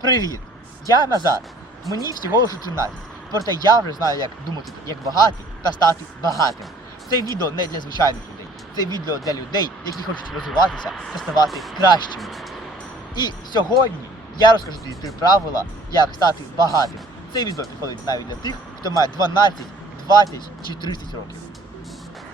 Привіт! Я Назар. Мені всього лише 13. Проте я вже знаю, як думати як багатий та стати багатим. Це відео не для звичайних людей. Це відео для людей, які хочуть розвиватися та ставати кращими. І сьогодні я розкажу тобі три правила, як стати багатим. Це відео підходить навіть для тих, хто має 12, 20 чи 30 років.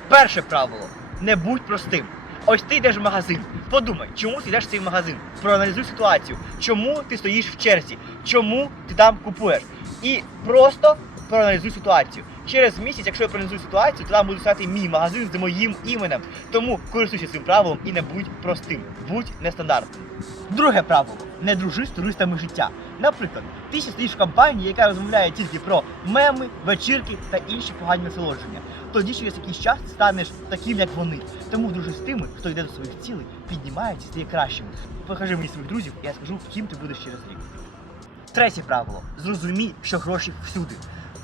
Перше правило не будь простим. Ось ти йдеш в магазин. Подумай, чому ти йдеш в цей магазин? Проаналізуй ситуацію. Чому ти стоїш в черзі? Чому ти там купуєш? І просто проаналізуй ситуацію. Через місяць, якщо я проаналізую ситуацію, то там буде стати мій магазин з моїм іменем. Тому користуйся цим правилом і не будь простим, будь нестандартним. Друге правило не дружи з туристами життя. Наприклад, ти ще стоїш в компанії, яка розмовляє тільки про меми, вечірки та інші погані насолодження. Тоді через якийсь час станеш таким, як вони. Тому дружи з тими, хто йде до своїх цілей, піднімається, стає кращим. Покажи мені своїх друзів, і я скажу, ким ти будеш через рік. Третє правило: зрозумій, що гроші всюди.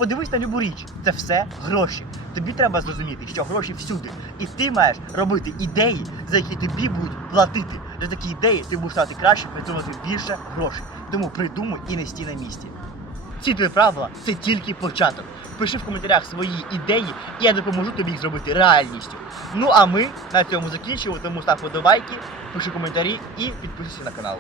Подивись на любу річ, це все гроші. Тобі треба зрозуміти, що гроші всюди. І ти маєш робити ідеї, за які тобі будуть платити. За такі ідеї ти будеш стати краще, працювати більше грошей. Тому придумай і не стій на місці. Ці твої правила це тільки початок. Пиши в коментарях свої ідеї, і я допоможу тобі їх зробити реальністю. Ну а ми на цьому закінчуємо, тому став подобайки, пиши коментарі і підписуйся на канал.